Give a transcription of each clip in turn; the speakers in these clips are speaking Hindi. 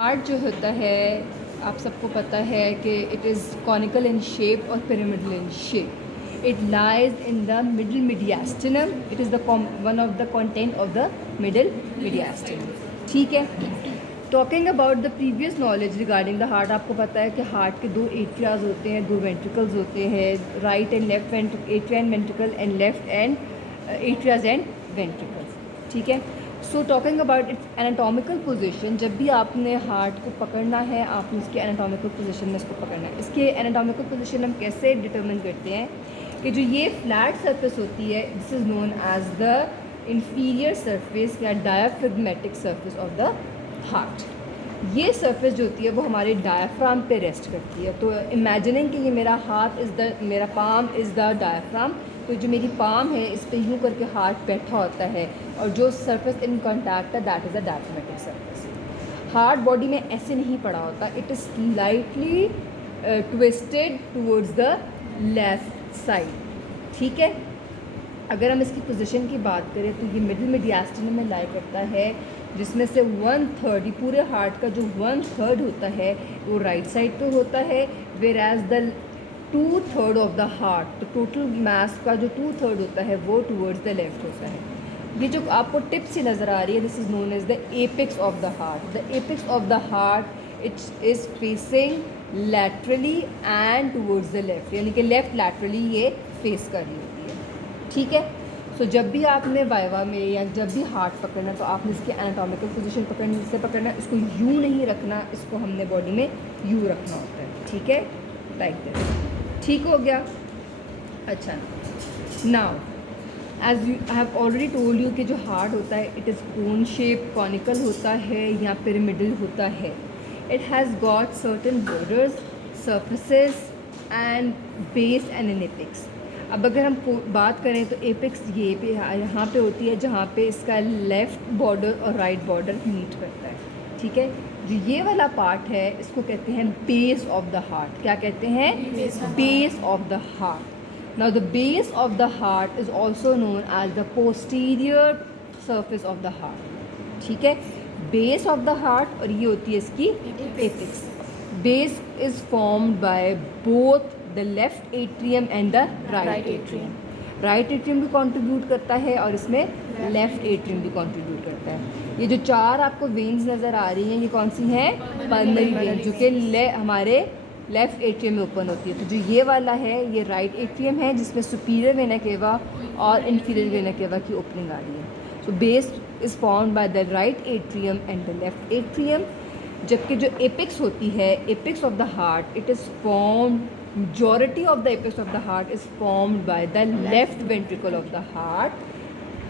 हार्ट जो होता है आप सबको पता है कि it is conical in shape और pyramidal in shape. It lies in the middle mediastinum. It is the one of the content of the middle mediastinum. ठीक है. Talking about the previous knowledge regarding the heart, आपको पता है कि हार्ट के दो एट्रियाज होते हैं, दो वेंट्रिकल्स होते हैं, right and left atria and ventricle and left and atria and ventricles. ठीक है. So talking about it's anatomical position, जब भी आपने हार्ट को पकड़ना है आपने इसके एनाटॉमिकल पोजीशन में इसको पकड़ना है. इसके एनाटॉमिकल पोजीशन हम कैसे डिटरमिन करते हैं कि जो ये फ्लैट सरफेस होती है this is known as the inferior surface या diaphragmatic surface of the heart. ये सरफेस जो होती है वो हमारे डायाफ्राम पे रेस्ट करती है. तो इमेजिनिंग कि ये मेरा हाथ इज़ द मेरा पाम इज़ द डायाफ्राम, तो जो मेरी पाम है इस पे यूँ करके हार्ट बैठा होता है और जो सरफेस इन कॉन्टैक्ट है that is the diaphragmatic surface. Heart body में ऐसे नहीं पड़ा होता, it is slightly twisted towards the left side. ठीक है. अगर हम इसकी पोजीशन की बात करें तो ये मिडिल मीडियास्टिनम में लाई करता है, जिसमें से 1/3 पूरे हार्ट का जो 1/3 होता है वो राइट साइड पे होता है, whereas the 2/3 of the heart, तो टोटल मास का जो 2/3 होता है वो टूवर्ड्स द लेफ्ट होता है. ये जो आपको टिप से नज़र आ रही है this is known as the apex of the heart. The apex of the heart it is facing laterally and towards the left, यानी कि लेफ्ट लैटरली ये फेस कर रही होती है. ठीक है. सो जब भी आपने वाइवा में या जब भी हार्ट पकड़ना तो आपने इसके एनाटॉमिकल पोजीशन पकड़ना है. इसको यूँ नहीं रखना, इसको हमने बॉडी में यूँ रखना होता है. ठीक है. Like this. ठीक हो गया. अच्छा. Now as you I have already told you कि जो हार्ट होता है it is cone shape, conical होता है या पिरामिडल होता है. It has got certain borders, surfaces and base and an apex. अब अगर हम बात करें तो एपेक्स ये पे यहाँ पे होती है जहाँ पे इसका लेफ़्ट बॉर्डर और राइट बॉर्डर मीट करता है. ठीक है. जो ये वाला पार्ट है इसको कहते हैं बेस ऑफ द हार्ट. क्या कहते हैं? Base of the heart. Now the base of the heart is also known as the posterior surface of the heart. ठीक है. Base of the heart और ये होती है इसकी apex. Base is formed by both the left atrium and the right atrium. Right atrium भी कंट्रीब्यूट करता है और इसमें लेफ़्ट एट्रियम भी कंट्रीब्यूट करता है. ये जो चार आपको वेन्स नज़र आ रही हैं ये कौन सी हैं? पल्मोनरी वेन, जो कि हमारे लेफ़्ट एट्रियम में ओपन होती है. तो जो ये वाला है ये राइट एट्रियम है जिसमें सुपीरियर वेना केवा और इन्फीरियर वेना केवा की ओपनिंग आ रही है. So base is formed by the right atrium and the left atrium. जबकि जो एपेक्स होती है, apex of the heart, it is formed, majority of the apex of the heart is formed by the left ventricle of the heart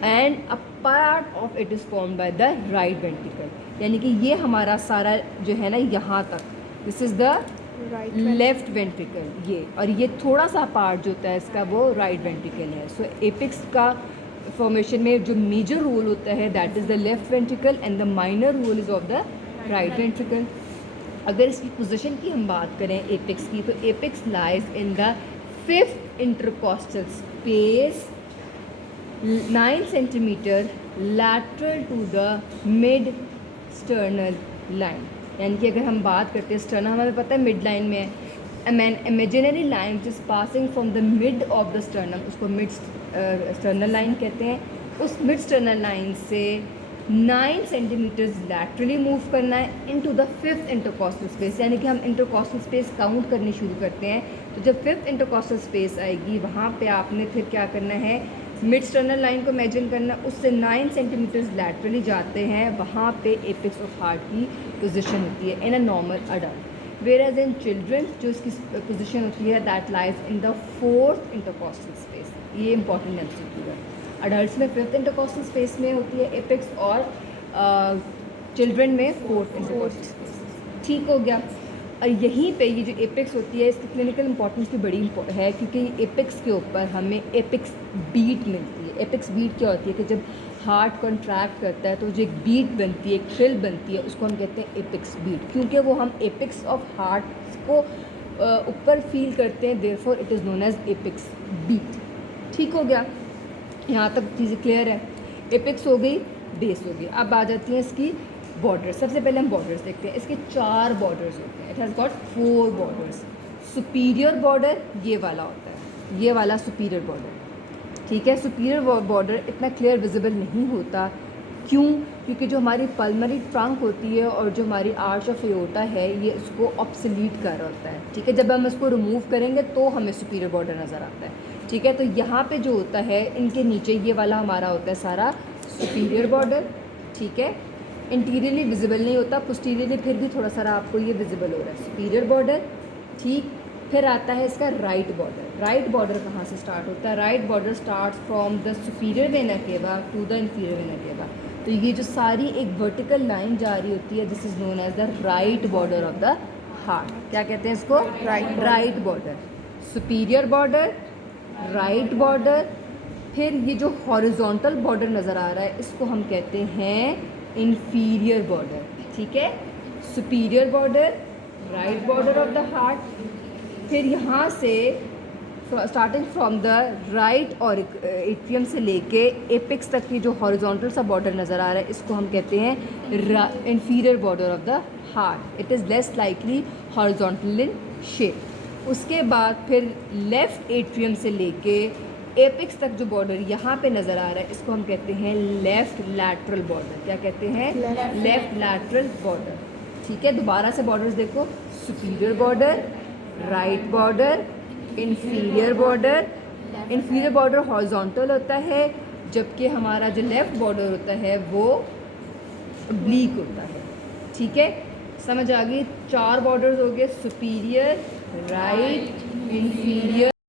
and a part of it is formed by the right ventricle. यानी कि ये हमारा सारा जो है ना यहाँ तक this is the left ventricle ये, और ये थोड़ा सा पार्ट जो होता है इसका वो राइट वेंट्रिकल है. सो एपेक्स का फॉर्मेशन में जो मेजर रोल होता है that is the left ventricle and the minor role is of the right ventricle. अगर इसकी पोजीशन की हम बात करें एपेक्स की तो apex lies in the 5th intercostal space 9 centimetre lateral to the mid sternal line. यानी कि अगर हम बात करते हैं स्टर्नल, हमें पता है मिड लाइन में है. Imaginary line which is passing from the mid of the sternum उसको मिड स्टर्नल लाइन कहते हैं. उस मिड स्टर्नल लाइन से 9 सेंटीमीटर्स लैटरली मूव करना है into the 5th intercostal space. यानी कि हम इंटरकॉस्टल स्पेस काउंट करनी शुरू करते हैं. तो जब 5th इंटरकॉस्टल स्पेस आएगी वहाँ पे आपने फिर क्या करना है, मिड स्टर्नल लाइन को इमेजिन करना, उससे 9 सेंटीमीटर्स लैटरली जाते हैं, वहाँ पे एपेक्स ऑफ हार्ट की पोजीशन होती है in a normal adult. Whereas in children जो इसकी पोजीशन होती है that lies in the 4th intercostal space. ये इंपॉर्टेंट एमसीक्यू है. अडल्ट्स में 5th इंटरकॉस्टल स्पेस में होती है एपेक्स और चिल्ड्रन में 4th इंटरकॉस्टल स्पेस. ठीक हो गया. और यहीं पे ये जो एपेक्स होती है इसकी क्लिनिकल इंपॉर्टेंस भी बड़ी है क्योंकि एपेक्स के ऊपर हमें एपेक्स बीट मिलती है. एपेक्स बीट क्या होती है कि जब हार्ट कॉन्ट्रैक्ट करता है तो जो एक बीट बनती है, एक थ्रिल बनती है, उसको हम कहते हैं एपेक्स बीट, क्योंकि वो हम एपेक्स ऑफ हार्ट को ऊपर फील करते हैं. Therefore it is known as apex beat. ठीक हो गया. यहाँ तक चीज़ें क्लियर है. एपेक्स हो गई, बेस हो गई. अब आ जाती हैं इसकी बॉर्डर, सबसे पहले हम बॉर्डर्स देखते हैं। इसके 4 बॉर्डर्स होते हैं। It has got 4 borders. Superior border ये वाला होता है, ये वाला सुपीरियर बॉर्डर, ठीक है। सुपीरियर बॉर्डर इतना क्लियर विजिबल नहीं होता, क्यों? क्योंकि जो हमारी पल्मोनरी ट्रंक होती है और जो हमारी आर्च ऑफ एओर्टा है ये उसको ऑब्सोलीट कर रहा होता है, ठीक है। जब हम इसको रिमूव करेंगे तो हमें सुपीरियर बॉर्डर नज़र आता है, ठीक है। तो यहाँ पे जो होता है इनके नीचे ये वाला हमारा होता है सारा सुपीरियर बॉर्डर, ठीक है। इंटीरियरली विजिबल नहीं होता, पोस्टीरियरली फिर भी थोड़ा सा आपको ये विजिबल हो रहा है, सुपीरियर बॉर्डर, ठीक। फिर आता है इसका राइट बॉर्डर। राइट बॉर्डर कहाँ से स्टार्ट होता है? Right border start from the superior vena cava to the inferior vena cava. तो ये जो सारी एक वर्टिकल लाइन जा रही होती है, this is known as the right border of the heart. क्या कहते हैं इसको? Right border, superior border, right border. फिर ये जो हॉरिजॉन्टल बॉर्डर नज़र आ रहा है इसको हम कहते हैं इंफीरियर बॉर्डर, ठीक है। Superior border, right border of the heart. फिर यहाँ से स्टार्टिंग फ्रॉम द राइट और एट्रियम से लेके एपिक्स तक की जो हॉरिजॉन्टल सा बॉर्डर नज़र आ रहा है इसको हम कहते हैं inferior border of the heart. It is less likely horizontal in shape. उसके बाद फिर लेफ़्ट एट्रियम से लेके एपिक्स तक जो बॉर्डर यहाँ पे नज़र आ रहा है इसको हम कहते हैं लेफ़्ट लैटरल बॉर्डर। क्या कहते हैं? लेफ़्ट लैटरल बॉर्डर, ठीक है। दोबारा से बॉर्डर्स देखो, superior border, right border, inferior border. Inferior border horizontal होता है, जबकि हमारा जो लेफ़्ट बॉर्डर होता है वो ब्लीक होता है, ठीक है। समझ आ गई? 4 बॉर्डर्स हो गए, सुपीरियर, राइट, इंफीरियर,